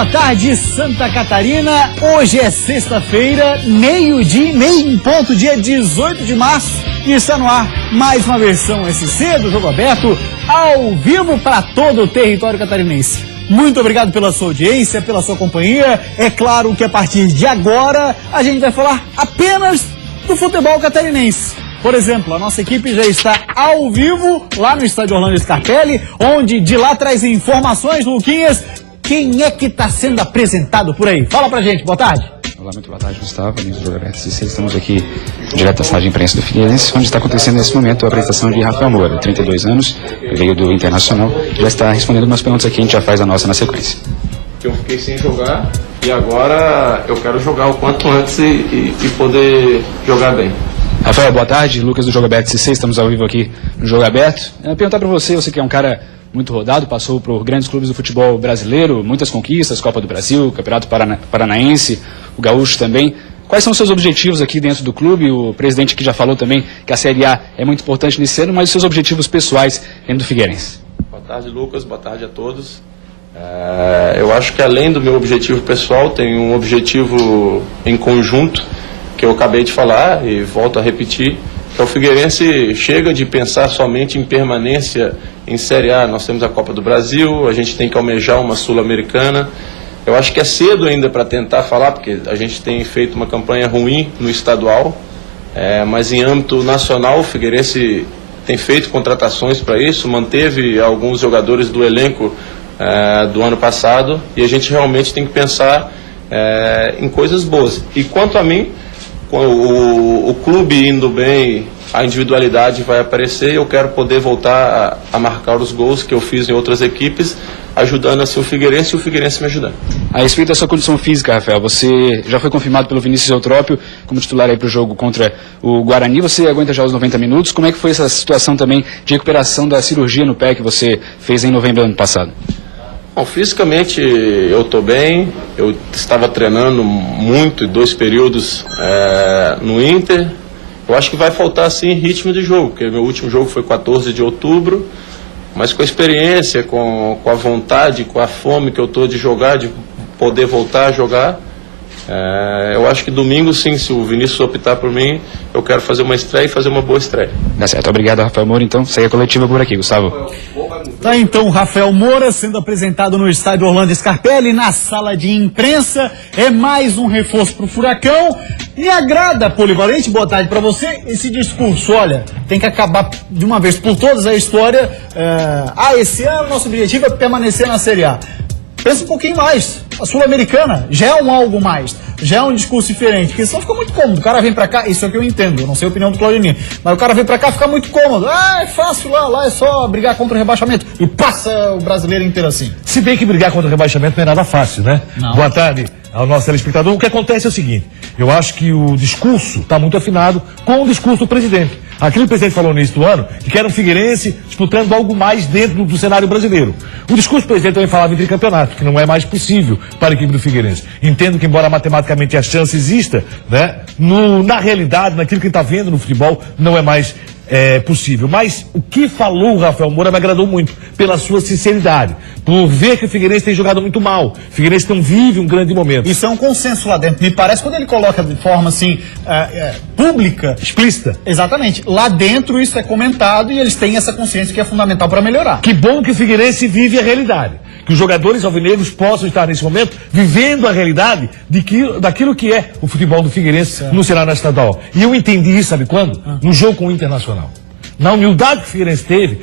boa tarde, Santa Catarina. Hoje é sexta-feira, meio-dia, meio em ponto, dia 18 de março. E está no ar mais uma versão SC do Jogo Aberto, ao vivo para todo o território catarinense. Muito obrigado pela sua audiência, pela sua companhia. É claro que a partir de agora a gente vai falar apenas do futebol catarinense. Por exemplo, a nossa equipe já está ao vivo lá no estádio Orlando Scarpelli, onde de lá traz informações, Luquinhas. Quem é que está sendo apresentado por aí? Fala pra gente, boa tarde. Olá, muito boa tarde, Gustavo, amigos do Jogo Aberto SC. Estamos aqui direto da sala de imprensa do Figueirense, onde está acontecendo nesse momento a apresentação de Rafael Moura, 32 anos, veio do Internacional, já está respondendo umas perguntas aqui, a gente já faz a nossa na sequência. Eu fiquei sem jogar e agora eu quero jogar o quanto antes e poder jogar bem. Rafael, boa tarde, Lucas do Jogo Aberto SC, estamos ao vivo aqui no Jogo Aberto. Perguntar para você que é um cara muito rodado, passou por grandes clubes do futebol brasileiro, muitas conquistas, Copa do Brasil, Campeonato Paranaense, o Gaúcho também. Quais são os seus objetivos aqui dentro do clube? O presidente que já falou também que a Série A é muito importante nesse ano, mas os seus objetivos pessoais dentro do Figueirense. Boa tarde, Lucas, boa tarde a todos. Eu acho que além do meu objetivo pessoal, tem um objetivo em conjunto, que eu acabei de falar e volto a repetir, que o Figueirense chega de pensar somente em permanência em Série A. Nós temos a Copa do Brasil, a gente tem que almejar uma Sul-Americana. Eu acho que é cedo ainda para tentar falar, porque a gente tem feito uma campanha ruim no estadual, mas em âmbito nacional o Figueirense tem feito contratações para isso, manteve alguns jogadores do elenco do ano passado, e a gente realmente tem que pensar em coisas boas. E quanto a mim, o clube indo bem, a individualidade vai aparecer, e eu quero poder voltar a marcar os gols que eu fiz em outras equipes, ajudando assim o Figueirense e o Figueirense me ajudando. A respeito da sua condição física, Rafael, você já foi confirmado pelo Vinícius Eutrópio como titular aí para o jogo contra o Guarani, você aguenta já os 90 minutos, como é que foi essa situação também de recuperação da cirurgia no pé que você fez em novembro do ano passado? Bom, fisicamente eu estou bem, eu estava treinando muito, 2 períodos no Inter. Eu acho que vai faltar assim ritmo de jogo, porque meu último jogo foi 14 de outubro, mas com a experiência, com a vontade, com a fome que eu estou de jogar, de poder voltar a jogar, eu acho que domingo sim, se o Vinícius optar por mim, eu quero fazer uma estreia e fazer uma boa estreia. Dá certo, obrigado, Rafael Moura. Então, segue a coletiva por aqui, Gustavo. Tá então Rafael Moura sendo apresentado no estádio Orlando Scarpelli, na sala de imprensa. É mais um reforço pro Furacão. Me agrada, Polivalente, boa tarde pra você. Esse discurso, olha, tem que acabar de uma vez por todas a história. Esse ano nosso objetivo é permanecer na Série A. Pensa um pouquinho mais. A Sul-Americana já é algo mais. Já é um discurso diferente. Porque senão fica muito cômodo. O cara vem pra cá, isso é o que eu entendo. Eu não sei a opinião do Claudinei. Mas o cara vem pra cá, fica muito cômodo. É fácil lá é só brigar contra o rebaixamento. E passa o brasileiro inteiro assim. Se bem que brigar contra o rebaixamento não é nada fácil, né? Não. Boa tarde ao nosso telespectador. O que acontece é o seguinte: eu acho que o discurso está muito afinado com o discurso do presidente. Aquele presidente falou no início do ano que quer um Figueirense disputando algo mais dentro do cenário brasileiro. O discurso do presidente também falava em tricampeonato, que não é mais possível para a equipe do Figueirense. Entendo que, embora matematicamente a chance exista, né, na realidade, naquilo que está vendo no futebol, não é mais possível. Mas o que falou o Rafael Moura me agradou muito, pela sua sinceridade, por ver que o Figueirense tem jogado muito mal. O Figueirense não vive um grande momento. Isso é um consenso lá dentro. Me parece quando ele coloca de forma assim, pública, Explícita. Exatamente. Lá dentro isso é comentado e eles têm essa consciência que é fundamental para melhorar. Que bom que o Figueirense vive a realidade. Que os jogadores alvinegros possam estar nesse momento vivendo a realidade daquilo que é o futebol do Figueirense no cenário estadual. E eu entendi isso, sabe quando? No jogo com o Internacional. Na humildade que o Figueirense teve,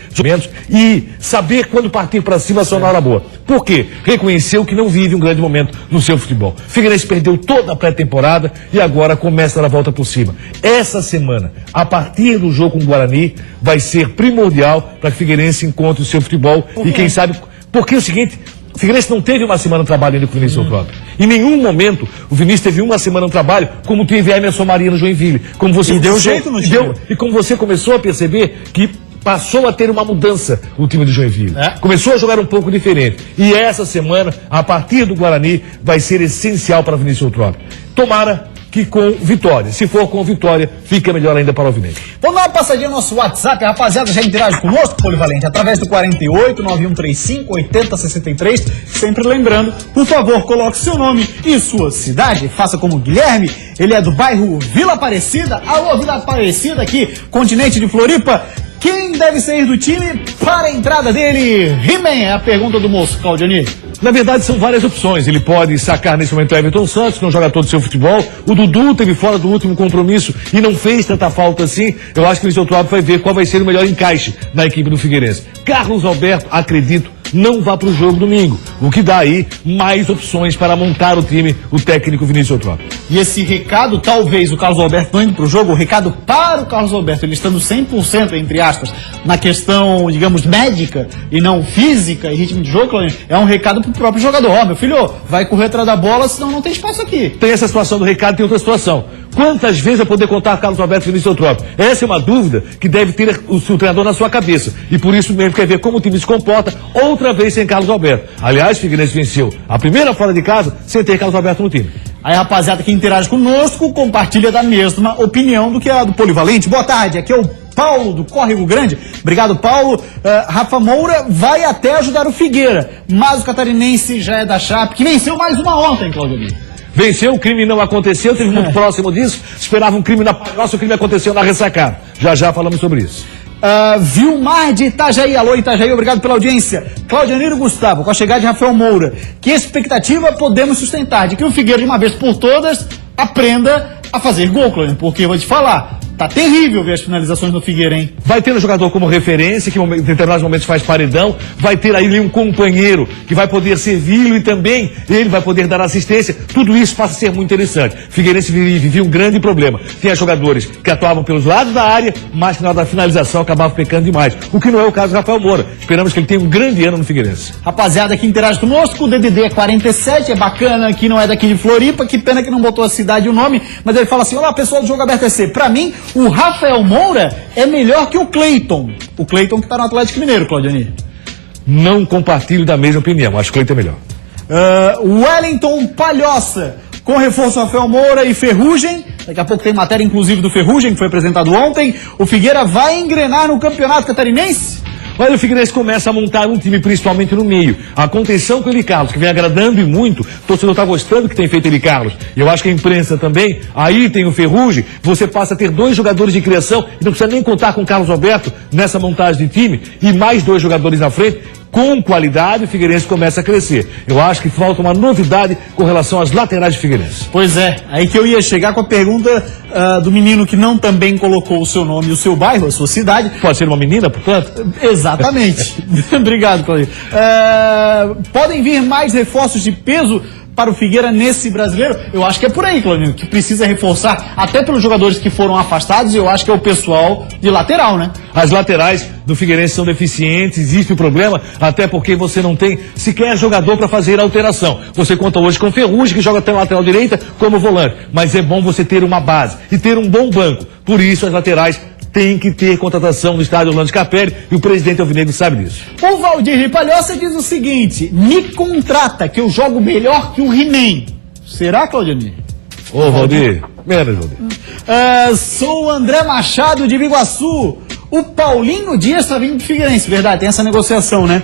e saber quando partir para cima só na hora boa. Por quê? Reconheceu que não vive um grande momento no seu futebol. O Figueirense perdeu toda a pré-temporada e agora começa a volta por cima. Essa semana, a partir do jogo com o Guarani, vai ser primordial para que o Figueirense encontre o seu futebol e quem sabe... Porque é o seguinte... O Figueirense não teve uma semana de trabalho ainda com o Vinícius Eutrópio. Em nenhum momento o Vinícius teve uma semana de trabalho como teve a Emerson Maria no Joinville. Como você E deu jeito no time. E como você começou a perceber que passou a ter uma mudança o time do Joinville. Começou a jogar um pouco diferente. E essa semana, a partir do Guarani, vai ser essencial para o Vinícius Eutrópio. Tomara que com vitória. Se for com vitória, fica melhor ainda para o Alvinegro. Vamos dar uma passadinha no nosso WhatsApp, a rapaziada já interage conosco, Polivalente, através do 48 9135 8063. Sempre lembrando, por favor, coloque seu nome e sua cidade. Faça como o Guilherme, ele é do bairro Vila Aparecida. Alô, Vila Aparecida, aqui, continente de Floripa. Quem deve sair do time para a entrada dele? He-Man, é a pergunta do moço, Claudioni. Na verdade, são várias opções. Ele pode sacar nesse momento o Everton Santos, que não joga todo o seu futebol. O Dudu teve fora do último compromisso e não fez tanta falta assim. Eu acho que o Luiz Otávio vai ver qual vai ser o melhor encaixe na equipe do Figueirense. Carlos Alberto, acredito, não vá para o jogo domingo. O que dá aí mais opções para montar o time, o técnico Vinícius Otávio. E esse recado, talvez o Carlos Alberto não indo para o jogo, o recado para o Carlos Alberto, ele estando 100%, entre aspas, na questão, digamos, médica e não física e ritmo de jogo, é um recado pro próprio jogador. Ó, meu filho, vai correr atrás da bola, senão não tem espaço aqui. Tem essa situação do recado, tem outra situação. Quantas vezes vai poder contar Carlos Alberto e Vinícius Otávio? Essa é uma dúvida que deve ter o seu treinador na sua cabeça. E por isso mesmo quer ver como o time se comporta outra vez sem Carlos Alberto. Aliás, o Figueirense venceu a primeira fora de casa sem ter Carlos Alberto no time. Aí, rapaziada que interage conosco, compartilha da mesma opinião do que a do Polivalente. Boa tarde, aqui é o Paulo do Córrego Grande. Obrigado, Paulo. Rafa Moura vai até ajudar o Figueira, mas o catarinense já é da Chape, que venceu mais uma ontem, Claudio. Venceu, o crime não aconteceu, esteve muito próximo disso, esperava um crime na nossa, o crime aconteceu na ressacada. Já falamos sobre isso. Vilmar de Itajaí, alô Itajaí, obrigado pela audiência. Claudianiro Gustavo, com a chegada de Rafael Moura, que expectativa podemos sustentar de que o Figueira, de uma vez por todas, aprenda a fazer gol, Claudio, porque eu vou te falar, tá terrível ver as finalizações no Figueira, hein? Vai ter um jogador como referência, que em determinados momentos faz paredão, vai ter aí um companheiro que vai poder servi-lo e também ele vai poder dar assistência. Tudo isso passa a ser muito interessante. Figueirense vivia um grande problema. Tinha jogadores que atuavam pelos lados da área, mas que na hora da finalização acabavam pecando demais. O que não é o caso do Rafael Moura. Esperamos que ele tenha um grande ano no Figueirense. Rapaziada que interage conosco, o DDD é 47, é bacana, que não é daqui de Floripa, que pena que não botou a cidade e o nome, mas ele fala assim, olá pessoal do Jogo Aberto SC, pra mim, o Rafael Moura é melhor que o Cleiton. O Cleiton que está no Atlético Mineiro, Claudiani. Não compartilho da mesma opinião. Acho que o Cleiton é melhor. Wellington Palhoça. Com reforço Rafael Moura e Ferrugem. Daqui a pouco tem matéria, inclusive, do Ferrugem, que foi apresentado ontem. O Figueira vai engrenar no Campeonato Catarinense? Olha, o Figueirense começa a montar um time, principalmente no meio. A contenção com o Eli Carlos, que vem agradando e muito. O torcedor está gostando do que tem feito Eli Carlos. Eu acho que a imprensa também. Aí tem o Ferrugem. Você passa a ter 2 jogadores de criação e não precisa nem contar com o Carlos Alberto nessa montagem de time. E mais 2 jogadores na frente. Com qualidade, o Figueirense começa a crescer. Eu acho que falta uma novidade com relação às laterais de Figueirense. Pois é, aí que eu ia chegar com a pergunta do menino que não também colocou o seu nome e o seu bairro, a sua cidade. Pode ser uma menina, portanto? Exatamente. Obrigado, Claudio. Podem vir mais reforços de peso para o Figueira nesse brasileiro? Eu acho que é por aí, Claudinho, que precisa reforçar, até pelos jogadores que foram afastados, eu acho que é o pessoal de lateral, né? As laterais do Figueirense são deficientes, existe o problema, até porque você não tem sequer jogador para fazer a alteração. Você conta hoje com o Ferrugem, que joga até na lateral direita como volante, mas é bom você ter uma base e ter um bom banco. Por isso as laterais tem que ter contratação no estádio Orlando Scarpelli e o presidente Alvinegro sabe disso. O Valdir Palhoça diz o seguinte, me contrata que eu jogo melhor que o He-Man. Será, Claudiani? Ô, Valdir, menos, Valdir. Sou o André Machado de Biguaçu. O Paulinho Dias está vindo do Figueirense, verdade, tem essa negociação, né?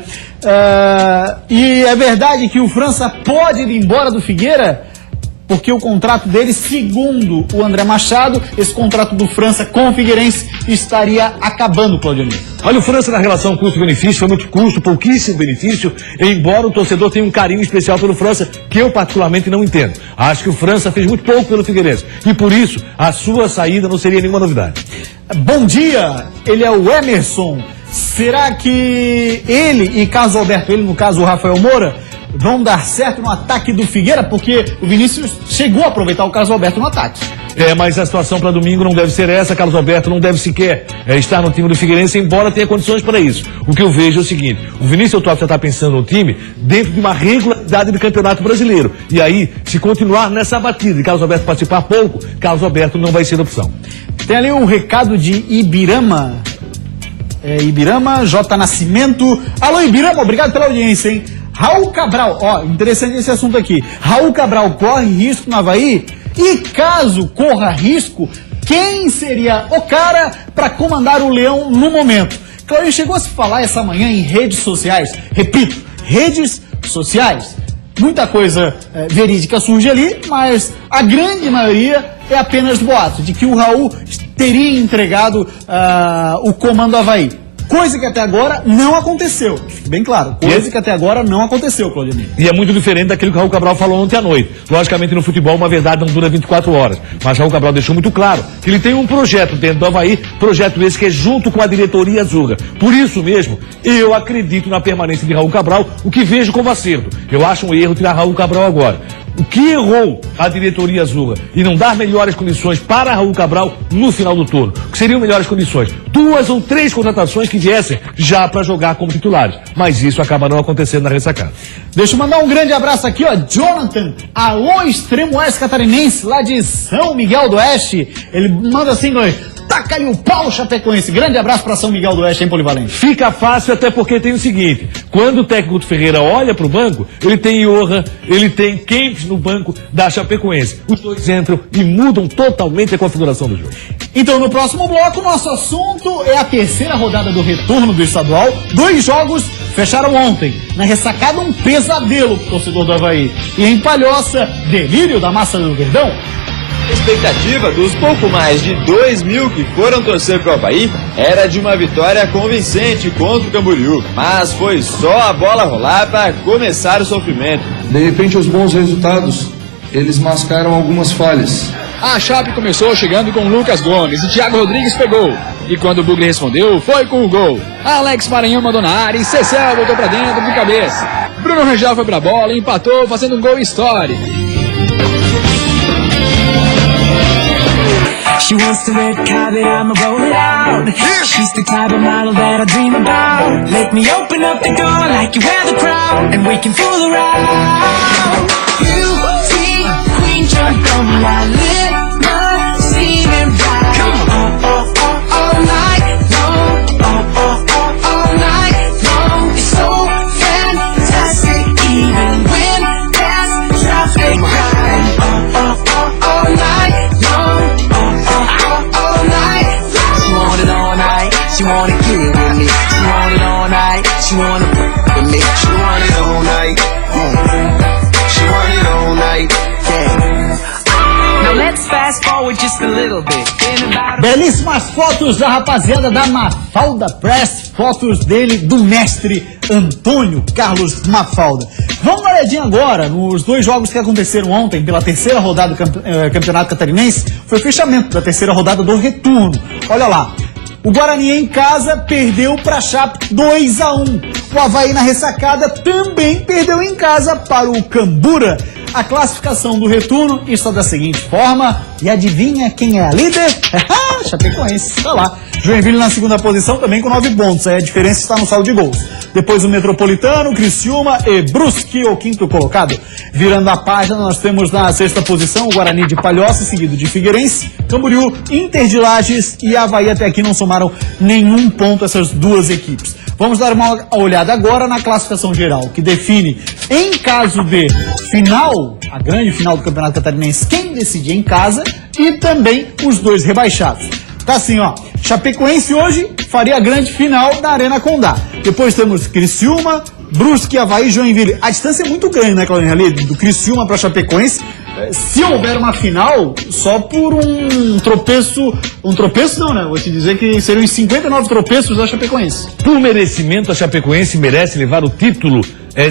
E é verdade que o França pode ir embora do Figueira? Porque o contrato dele, segundo o André Machado, esse contrato do França com o Figueirense estaria acabando, Claudio. Olha, o França na relação custo-benefício, foi muito custo, pouquíssimo benefício, embora o torcedor tenha um carinho especial pelo França, que eu particularmente não entendo. Acho que o França fez muito pouco pelo Figueirense, e por isso a sua saída não seria nenhuma novidade. Bom dia, ele é o Emerson. Será que ele e Carlos Alberto, ele no caso o Rafael Moura, vão dar certo no ataque do Figueira? Porque o Vinícius chegou a aproveitar o Carlos Alberto no ataque. Mas a situação para domingo não deve ser essa. Carlos Alberto não deve sequer estar no time do Figueirense, embora tenha condições para isso. O que eu vejo é o seguinte, o Vinícius Otávio já está pensando no time dentro de uma regularidade do Campeonato Brasileiro. E aí, se continuar nessa batida e Carlos Alberto participar pouco, Carlos Alberto não vai ser opção. Tem ali um recado de Ibirama. Ibirama, J. Nascimento. Alô, Ibirama, obrigado pela audiência, hein? Raul Cabral, ó, interessante esse assunto aqui. Raul Cabral corre risco no Avaí? E caso corra risco, quem seria o cara para comandar o Leão no momento? Claudio, chegou a se falar essa manhã em redes sociais, repito, redes sociais. Muita coisa verídica surge ali, mas a grande maioria é apenas boato, de que o Raul teria entregado o comando do Avaí. Coisa que até agora não aconteceu. Fique bem claro, coisa que até agora não aconteceu, Claudio. E é muito diferente daquilo que o Raul Cabral falou ontem à noite. Logicamente, no futebol, uma verdade não dura 24 horas. Mas o Raul Cabral deixou muito claro que ele tem um projeto dentro do Avaí, projeto esse que é junto com a diretoria azurra. Por isso mesmo, eu acredito na permanência de Raul Cabral, o que vejo como acerto. Eu acho um erro tirar Raul Cabral agora. O que errou a diretoria azurra e não dar melhores condições para Raul Cabral no final do turno? O que seriam melhores condições? 2 ou 3 contratações que viessem já para jogar como titulares. Mas isso acaba não acontecendo na ressacada. Deixa eu mandar um grande abraço aqui, ó. Jonathan, alô extremo oeste catarinense, lá de São Miguel do Oeste. Ele manda assim, taca-lhe o pau, Chapecoense. Grande abraço para São Miguel do Oeste, hein, Polivalente? Fica fácil, até porque tem o seguinte: quando o técnico Guto Ferreira olha para o banco, ele tem Johan, ele tem Kempis no banco da Chapecoense. Os dois entram e mudam totalmente a configuração do jogo. Então, no próximo bloco, nosso assunto é a terceira rodada do retorno do estadual. 2 jogos fecharam ontem. Na ressacada, um pesadelo pro torcedor do Avaí. E em Palhoça, delírio da massa do Verdão. A expectativa dos pouco mais de 2.000 que foram torcer pro Avaí era de uma vitória convincente contra o Camboriú, mas foi só a bola rolar para começar o sofrimento. De repente, os bons resultados, eles mascaram algumas falhas. A Chape começou chegando com Lucas Gomes e Thiago Rodrigues pegou. E quando o Bugli respondeu, foi com o gol. Alex Maranhão mandou na área e Cecel voltou pra dentro de cabeça. Bruno Rangel foi pra bola e empatou fazendo um gol histórico. She wants the red carpet, I'ma roll it out. She's the type of model that I dream about. Let me open up the door like you wear the crown, and we can fool around. Beauty queen, jump on my limousine and ride. Come on, all night long. All night long. It's so fantastic, even when there's traffic. Ride all night long. She wanna get it with me. She want it all night. She wanna with me. She want it all night. She want it all night. Yeah. Now let's fast forward just a little bit. Belíssimas fotos da rapaziada da Mafalda Press, fotos dele, do mestre Antônio Carlos Mafalda. Vamos dar uma olhadinha agora nos 2 jogos que aconteceram ontem pela terceira rodada do Campeonato Catarinense. Foi o fechamento da terceira rodada do retorno. Olha lá. O Guarani em casa perdeu para a Chape 2-1. O Avaí na ressacada também perdeu em casa para o Cambura. A classificação do retorno está da seguinte forma. E adivinha quem é a líder? Chapecoense, tá lá. Joinville na segunda posição também com 9 pontos. Aí a diferença está no saldo de gols. Depois o Metropolitano, Criciúma e Brusque, o 5º colocado. Virando a página, nós temos na 6ª posição o Guarani de Palhoça, seguido de Figueirense, Camboriú, Inter de Lages e Avaí. Até aqui não somaram nenhum ponto essas 2 equipes. Vamos dar uma olhada agora na classificação geral, que define, em caso de final, a grande final do Campeonato Catarinense, quem decide em casa e também os 2 rebaixados. Tá assim, ó. Chapecoense hoje faria a grande final na Arena Condá. Depois temos Criciúma, Brusque, Avaí e Joinville. A distância é muito grande, né, Claudinha? Ali, do Criciúma para Chapecoense. Se houver uma final, só por um tropeço não, né? Vou te dizer que seriam os 59 tropeços da Chapecoense. Por merecimento, a Chapecoense merece levar o título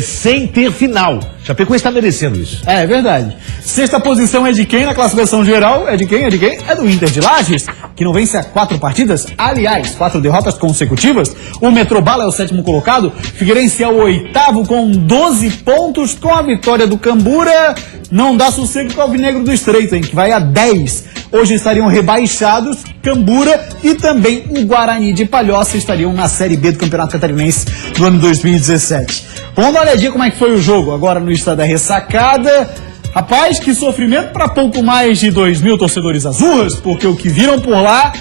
sem ter final. Chapecoense está merecendo isso. É verdade. 6ª posição é de quem na classificação geral? É de quem? É do Inter de Lages, que não vence há 4 partidas. Aliás, 4 derrotas consecutivas. O Metrobala é o 7º colocado. Figueirense é o 8º com 12 pontos. Com a vitória do Cambura, não dá sossego com o Alvinegro do Estreito, hein, que vai a 10. Hoje estariam rebaixados Cambura e também o Guarani de Palhoça estariam na Série B do Campeonato Catarinense do ano 2017. Vamos dar uma olhadinha como é que foi o jogo agora no estádio da ressacada. Rapaz, que sofrimento para pouco mais de 2.000 torcedores azurras, porque o que viram por lá...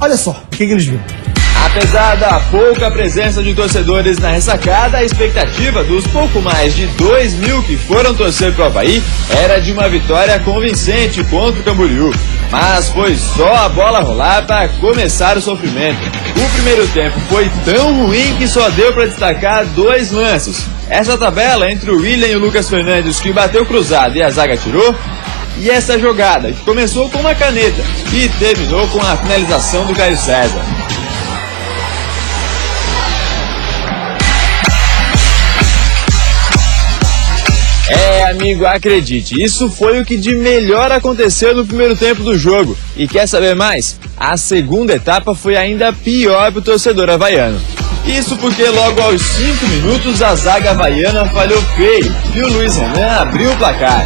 olha só, o que eles viram. A Apesar da pouca presença de torcedores na ressacada, a expectativa dos pouco mais de 2 mil que foram torcer pro Avaí era de uma vitória convincente contra o Camboriú. Mas foi só a bola rolar para começar o sofrimento. O primeiro tempo foi tão ruim que só deu para destacar 2 lances. Essa tabela entre o William e o Lucas Fernandes, que bateu cruzado e a zaga tirou, e essa jogada, que começou com uma caneta e terminou com a finalização do Caio César. Amigo, acredite, isso foi o que de melhor aconteceu no primeiro tempo do jogo. E quer saber mais? A segunda etapa foi ainda pior para o torcedor havaiano. Isso porque logo aos 5 minutos a zaga havaiana falhou feio e o Luiz Renan abriu o placar.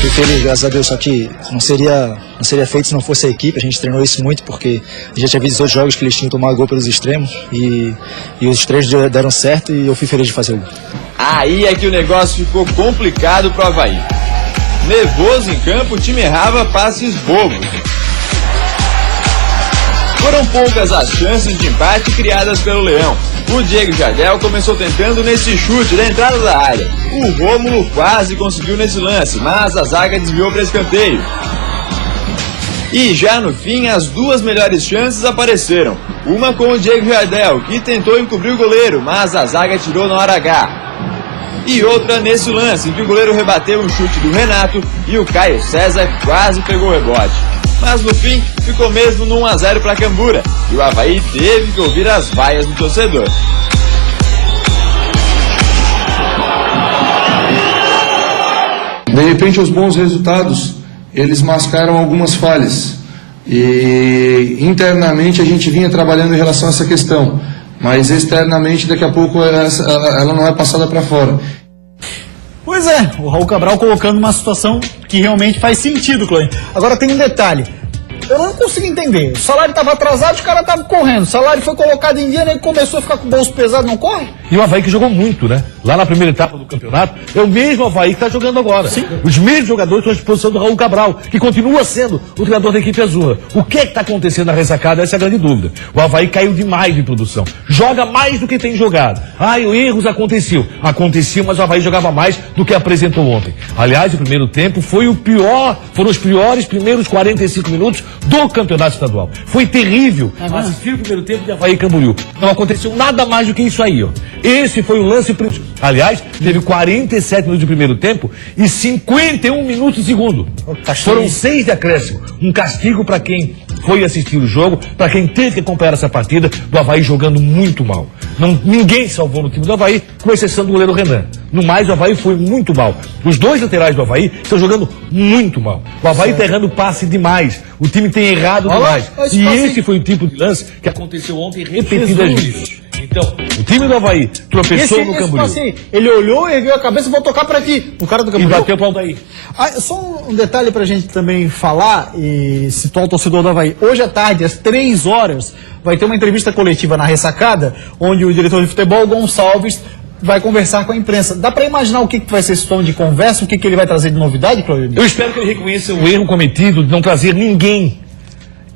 Fiquei feliz, graças a Deus, só que não seria feito se não fosse a equipe. A gente treinou isso muito porque a gente já viu os outros jogos que eles tinham tomado gol pelos extremos e os três deram certo e eu fui feliz de fazer o gol. Aí é que o negócio ficou complicado pro Avaí. Nervoso em campo, o time errava passes bobos. Foram poucas as chances de empate criadas pelo Leão. O Diego Jardel começou tentando nesse chute da entrada da área. O Rômulo quase conseguiu nesse lance, mas a zaga desviou para escanteio. E já no fim, as 2 melhores chances apareceram. Uma com o Diego Jardel, que tentou encobrir o goleiro, mas a zaga tirou na hora H. E outra nesse lance, em que o goleiro rebateu um chute do Renato e o Caio César quase pegou o rebote. Mas no fim, ficou mesmo no 1-0 para Cambura, e o Avaí teve que ouvir as vaias do torcedor. De repente, os bons resultados, eles mascaram algumas falhas. E internamente a gente vinha trabalhando em relação a essa questão, mas externamente daqui a pouco ela não é passada para fora. Pois é, o Raul Cabral colocando uma situação que realmente faz sentido, Clóvis. Agora tem um detalhe. Eu não consigo entender. O salário estava atrasado, os caras estavam correndo. O salário foi colocado em dia, ele começou a ficar com o bolso pesado, não corre? E o Avaí que jogou muito, né? Lá na primeira etapa do campeonato, é o mesmo Avaí que está jogando agora. Sim. Os mesmos jogadores estão à disposição do Raul Cabral, que continua sendo o treinador da equipe azul. O que é que está acontecendo na ressacada? Essa é a grande dúvida. O Avaí caiu demais de produção. Joga mais do que tem jogado. Erros aconteciam. Aconteciam, mas o Avaí jogava mais do que apresentou ontem. Aliás, o primeiro tempo foi o pior, foram os piores primeiros 45 minutos do campeonato estadual. Foi terrível assistir o primeiro tempo de Avaí e Camboriú. Não aconteceu nada mais do que isso aí, ó. Esse foi o lance principal. Aliás, teve 47 minutos de primeiro tempo e 51 minutos de segundo. Foram 6 de acréscimo. Um castigo para quem foi assistir o jogo, para quem teve que acompanhar essa partida, do Avaí jogando muito mal. Ninguém salvou no time do Avaí, com exceção do goleiro Renan. No mais, o Avaí foi muito mal. Os 2 laterais do Avaí estão jogando muito mal. O Avaí está errando passe demais. O time tem errado demais. E esse foi o tipo de lance que aconteceu ontem repetidas vezes. Então, o time do Avaí tropeçou no Camboriú. Assim, ele olhou, ergueu a cabeça e vou tocar pra ti, o cara do Camboriú. E bateu o pau daí. Só um detalhe pra gente também falar e situar o torcedor do Avaí. Hoje à tarde, às 3 horas, vai ter uma entrevista coletiva na Ressacada, onde o diretor de futebol, Gonçalves, vai conversar com a imprensa. Dá pra imaginar o que vai ser esse tom de conversa, o que ele vai trazer de novidade, Cláudio? Eu espero que ele reconheça o erro cometido de não trazer ninguém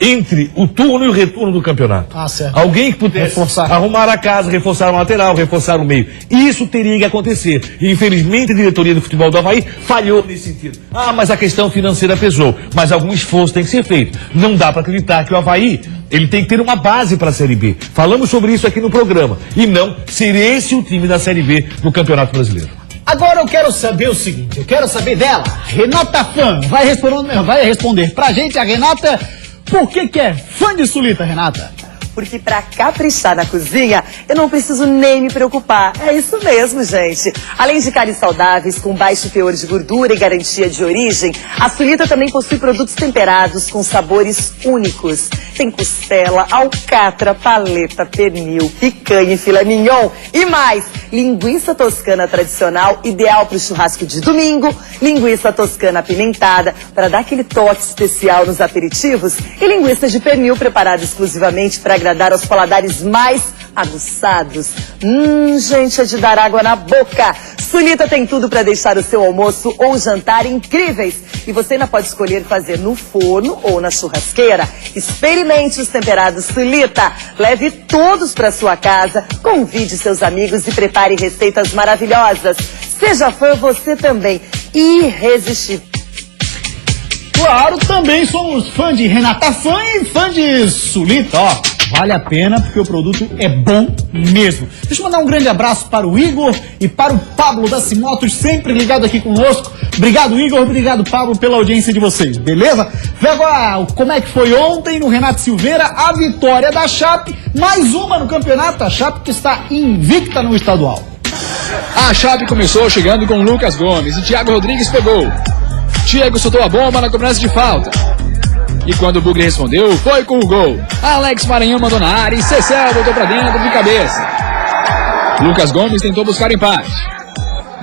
entre o turno e o retorno do campeonato. Certo. Alguém que pudesse arrumar a casa, reforçar a lateral, reforçar o meio. Isso teria que acontecer. E, infelizmente, a diretoria do futebol do Avaí falhou nesse sentido. Mas a questão financeira pesou. Mas algum esforço tem que ser feito. Não dá para acreditar que o Avaí, ele tem que ter uma base para a Série B. Falamos sobre isso aqui no programa. E não ser esse o time da Série B do Campeonato Brasileiro. Agora eu quero saber o seguinte, eu quero saber dela, Renata Fã, vai responder pra gente, a Renata, por que é fã de Sulita, Renata? Porque para caprichar na cozinha, eu não preciso nem me preocupar. É isso mesmo, gente. Além de carnes saudáveis, com baixo teor de gordura e garantia de origem, a Sulita também possui produtos temperados com sabores únicos. Tem costela, alcatra, paleta, pernil, picanha e filé mignon e mais. Linguiça toscana tradicional, ideal para o churrasco de domingo. Linguiça toscana apimentada, para dar aquele toque especial nos aperitivos. E linguiça de pernil preparada exclusivamente para agradar aos paladares mais aguçados. Gente, é de dar água na boca. Sulita tem tudo para deixar o seu almoço ou jantar incríveis. E você ainda pode escolher fazer no forno ou na churrasqueira. Experimente os temperados Sulita. Leve todos para sua casa, convide seus amigos e prepare receitas maravilhosas. Seja fã você também. Irresistível. Claro, também somos fã de Renata Fã e fã de Sulita, ó. Vale a pena porque o produto é bom mesmo. Deixa eu mandar um grande abraço para o Igor e para o Pablo da Cimotos, sempre ligado aqui conosco. Obrigado, Igor, obrigado, Pablo, pela audiência de vocês, beleza? Vê agora como é que foi ontem no Renato Silveira a vitória da Chape, mais uma no campeonato, a Chape que está invicta no estadual. A Chape começou chegando com Lucas Gomes e Thiago Rodrigues pegou. Thiago soltou a bomba na cobrança de falta. E quando o Bugre respondeu, foi com o gol. Alex Maranhão mandou na área e Cecel voltou pra dentro de cabeça. Lucas Gomes tentou buscar empate.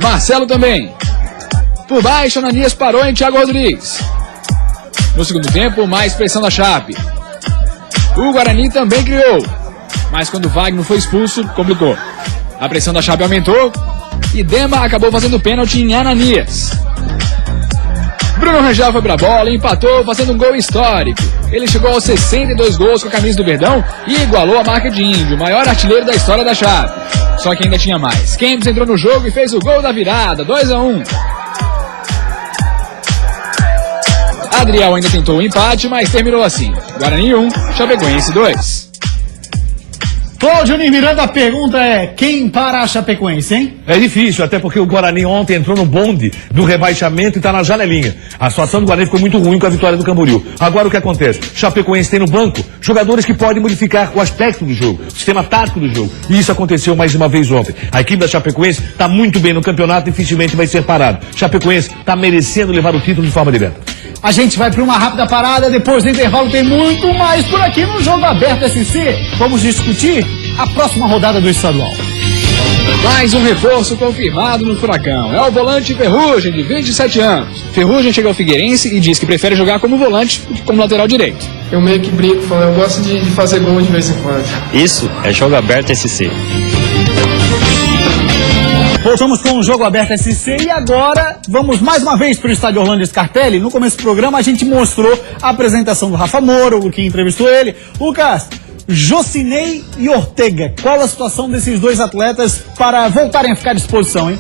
Marcelo também. Por baixo, Ananias parou em Thiago Rodrigues. No segundo tempo, mais pressão da Chape. O Guarani também criou. Mas quando Wagner foi expulso, complicou. A pressão da Chape aumentou e Dema acabou fazendo pênalti em Ananias. Bruno Rangel foi pra bola e empatou fazendo um gol histórico. Ele chegou aos 62 gols com a camisa do Verdão e igualou a marca de Índio, o maior artilheiro da história da Chape. Só que ainda tinha mais. Kempis entrou no jogo e fez o gol da virada, 2-1. Adriel ainda tentou o empate, mas terminou assim. Guarani 1, Chapecoense 2. Cláudio Miranda, a pergunta é, quem para a Chapecoense, hein? É difícil, até porque o Guarani ontem entrou no bonde do rebaixamento e está na janelinha. A situação do Guarani ficou muito ruim com a vitória do Camboriú. Agora o que acontece? Chapecoense tem no banco jogadores que podem modificar o aspecto do jogo, o sistema tático do jogo. E isso aconteceu mais uma vez ontem. A equipe da Chapecoense está muito bem no campeonato e dificilmente vai ser parado. Chapecoense está merecendo levar o título de forma direta. A gente vai para uma rápida parada, depois do intervalo tem muito mais por aqui no Jogo Aberto SC. Vamos discutir a próxima rodada do estadual. Mais um reforço confirmado no Furacão. É o volante Ferrugem, de 27 anos. Ferrugem chega ao Figueirense e diz que prefere jogar como volante do que como lateral direito. Eu meio que brinco, falando, eu gosto de fazer gol de vez em quando. Isso é Jogo Aberto SC. Voltamos com o Jogo Aberto SC e agora vamos mais uma vez para o estádio Orlando Scarpelli. No começo do programa a gente mostrou a apresentação do Rafa Moura, o que entrevistou ele. Lucas, Jocinei e Ortega, qual a situação desses dois atletas para voltarem a ficar à disposição, hein?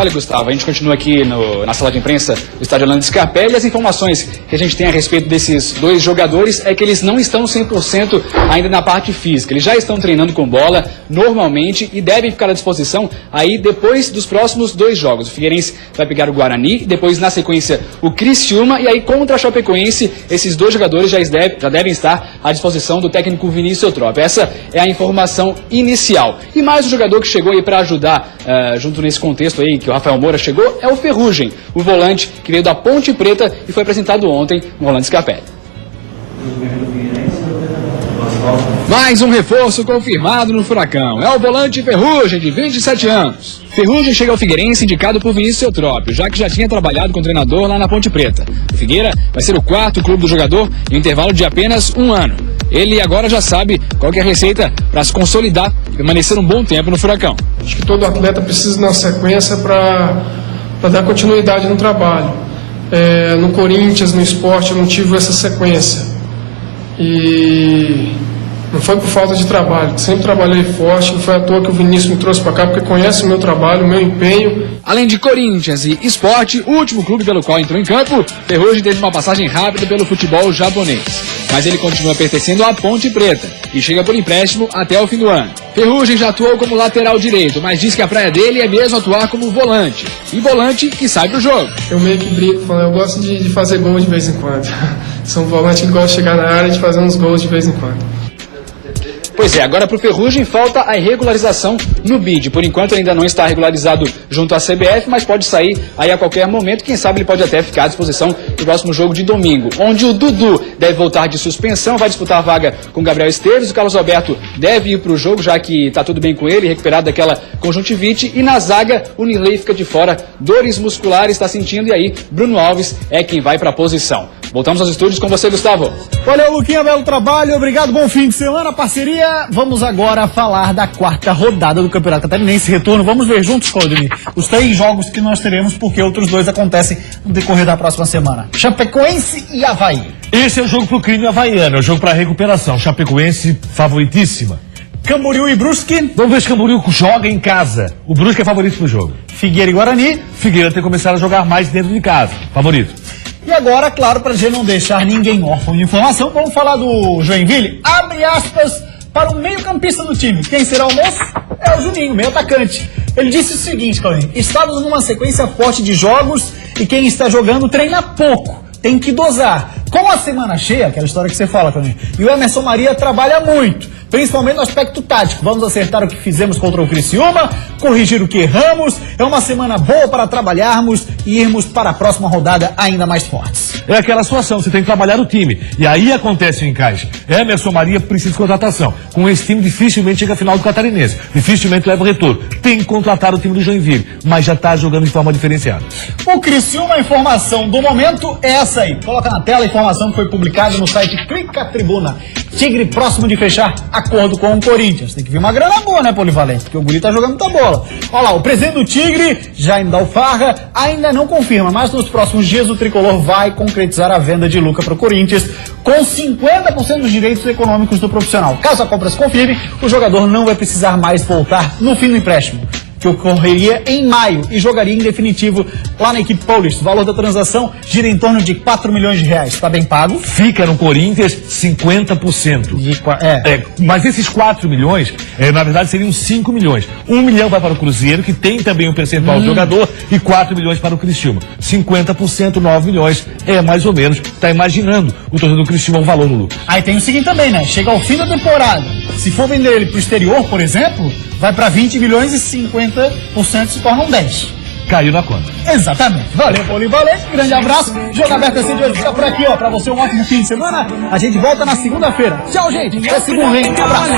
Olha, Gustavo, a gente continua aqui na sala de imprensa do estádio Orlando Scarpelli e as informações que a gente tem a respeito desses dois jogadores é que eles não estão 100% ainda na parte física. Eles já estão treinando com bola normalmente e devem ficar à disposição aí depois dos próximos dois jogos. O Figueirense vai pegar o Guarani, depois na sequência o Criciúma e aí contra a Chapecoense esses dois jogadores já devem estar à disposição do técnico Vinícius Eutrópio. Essa é a informação inicial. E mais um jogador que chegou aí para ajudar junto nesse contexto aí que o Rafael Moura chegou, é o Ferrugem, o volante que veio da Ponte Preta e foi apresentado ontem no Orlando Scarpelli. Mais um reforço confirmado no Furacão. É o volante Ferrugem, de 27 anos. Ferrugem chega ao Figueirense indicado por Vinícius Eutrópio, já que já tinha trabalhado com o treinador lá na Ponte Preta. O Figueira vai ser o quarto clube do jogador em um intervalo de apenas um ano. Ele agora já sabe qual que é a receita para se consolidar e permanecer um bom tempo no Furacão. Acho que todo atleta precisa de uma sequência para dar continuidade no trabalho. No Corinthians, no Sport, eu não tive essa sequência. E não foi por falta de trabalho, sempre trabalhei forte, não foi à toa que o Vinícius me trouxe para cá, porque conhece o meu trabalho, o meu empenho. Além de Corinthians e Sport, o último clube pelo qual entrou em campo, Ferrugem teve uma passagem rápida pelo futebol japonês. Mas ele continua pertencendo à Ponte Preta e chega por empréstimo até o fim do ano. Ferrugem já atuou como lateral direito, mas diz que a praia dele é mesmo atuar como volante. E volante que sai pro jogo. Eu meio que brinco, falando, eu gosto de fazer gol de vez em quando. Sou um volante que gosta de chegar na área e de fazer uns gols de vez em quando. Pois é, agora para o Ferrugem falta a regularização no BID. Por enquanto ainda não está regularizado junto à CBF, mas pode sair aí a qualquer momento. Quem sabe ele pode até ficar à disposição do próximo jogo de domingo, onde o Dudu deve voltar de suspensão, vai disputar a vaga com o Gabriel Esteves. O Carlos Alberto deve ir para o jogo, já que está tudo bem com ele, recuperado daquela conjuntivite. E na zaga, o Nirley fica de fora, dores musculares está sentindo, e aí Bruno Alves é quem vai para a posição. Voltamos aos estúdios com você, Gustavo. Valeu, Luquinha, belo trabalho, obrigado, bom fim de semana, parceria. Dia, vamos agora falar da quarta rodada do Campeonato Catarinense. Retorno, vamos ver juntos, Claudemir, os 3 jogos que nós teremos, porque outros 2 acontecem no decorrer da próxima semana. Chapecoense e Avaí. Esse é o jogo pro crime havaiano, é o jogo pra recuperação. Chapecoense favoritíssima. Camboriú e Brusque. Vamos ver se Camboriú joga em casa. O Brusque é favorito pro jogo. Figueira e Guarani. Figueira tem que começar a jogar mais dentro de casa. Favorito. E agora, claro, para gente não deixar ninguém órfão de informação, vamos falar do Joinville. Abre aspas para o meio-campista do time. Quem será o moço? É o Juninho, meio atacante. Ele disse o seguinte, Claudinho: estamos numa sequência forte de jogos e quem está jogando treina pouco. Tem que dosar. Com a semana cheia, aquela história que você fala, Claudinho, e o Emerson Maria trabalha muito, principalmente no aspecto tático. Vamos acertar o que fizemos contra o Criciúma, corrigir o que erramos. É uma semana boa para trabalharmos e irmos para a próxima rodada ainda mais fortes. É aquela situação, você tem que trabalhar o time. E aí acontece o encaixe. Emerson Maria precisa de contratação. Com esse time dificilmente chega à final do Catarinense. Dificilmente leva o retorno. Tem que contratar o time do Joinville, mas já está jogando de forma diferenciada. O Criciúma, a informação do momento é essa aí. Coloca na tela a informação que foi publicada no site Clica Tribuna. Tigre próximo de fechar acordo com o Corinthians. Tem que vir uma grana boa, né, Polivalente? Porque o guri tá jogando muita bola. Olha lá, o presidente do Tigre, Jaime Dalfarra, ainda não confirma, mas nos próximos dias o tricolor vai concretizar a venda de Luca para o Corinthians com 50% dos direitos econômicos do profissional. Caso a compra se confirme, o jogador não vai precisar mais voltar no fim do empréstimo, que ocorreria em maio, e jogaria em definitivo lá na equipe paulista. O valor da transação gira em torno de 4 milhões de reais. Está bem pago? Fica no Corinthians 50%. Mas esses 4 milhões, na verdade, seriam 5 milhões. 1 milhão vai para o Cruzeiro, que tem também um percentual do jogador, e 4 milhões para o Criciúma. 50%, 9 milhões, é mais ou menos. Está imaginando o torcedor do Criciúma o valor no lucro. Aí tem o seguinte também, né? Chega ao fim da temporada. Se for vender ele para o exterior, por exemplo, vai para 20 milhões e 50% se tornam 10. Caiu na conta. Exatamente. Valeu, Polivalente. Grande abraço. Jogo Aberto assim de hoje fica por aqui, ó. Pra você um ótimo fim de semana. A gente volta na segunda-feira. Tchau, gente. Até segunda, hein? Abraço.